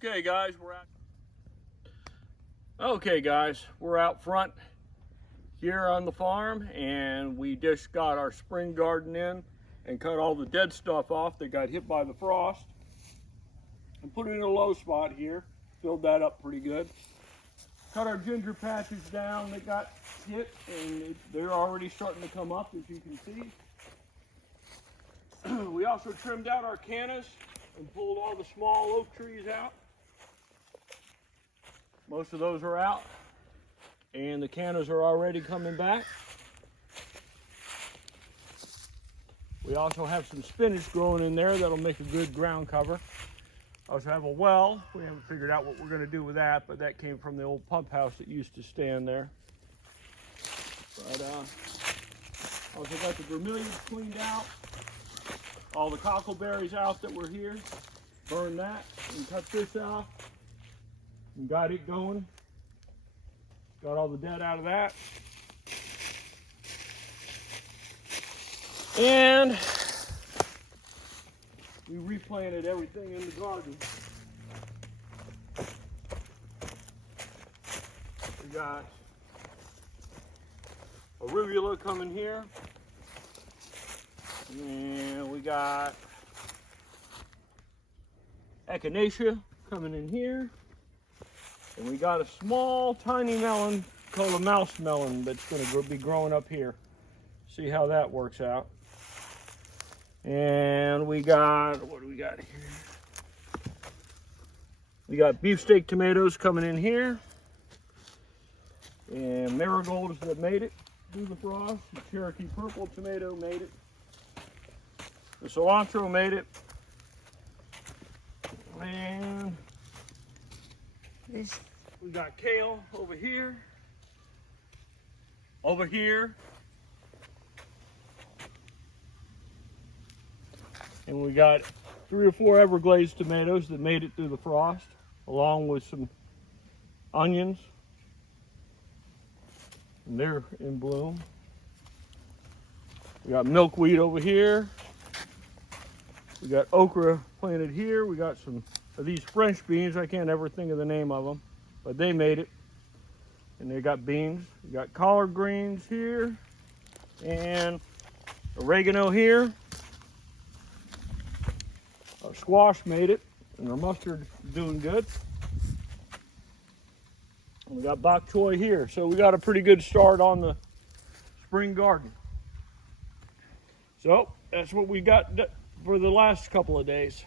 Okay guys, we're out front here on the farm, and we just got our spring garden in and cut all the dead stuff off that got hit by the frost and put it in a low spot here. Filled that up pretty good. Cut our ginger patches down that got hit, and they're already starting to come up, as you can see. We also trimmed out our cannas and pulled all the small oak trees out. Most of those are out, and the cannas are already coming back. We also have some spinach growing in there that'll make a good ground cover. I also have a well. We haven't figured out what we're going to do with that, but that came from the old pump house that used to stand there. But also got the bromeliads cleaned out, all the cockleberries out that were here. Burned that and cut this off and got it going. Got all the dead out of that. And we replanted everything in the garden. We got arugula coming here. And we got echinacea coming in here. And we got a small, tiny melon called a mouse melon that's going to be growing up here. See how that works out. And we got, what do we got here? We got beefsteak tomatoes coming in here. And marigolds that made it through the frost. The Cherokee purple tomato made it. The cilantro made it. And we got kale over here. Over here. And we got 3 or 4 Everglades tomatoes that made it through the frost, along with some onions. And they're in bloom. We got milkweed over here. We got okra planted here. We got some of these French beans. I can't ever think of the name of them, but they made it. And they got beans. We got collard greens here and oregano here. Our squash made it, and our mustard's doing good. And we got bok choy here. So we got a pretty good start on the spring garden. So that's what we got for the last couple of days.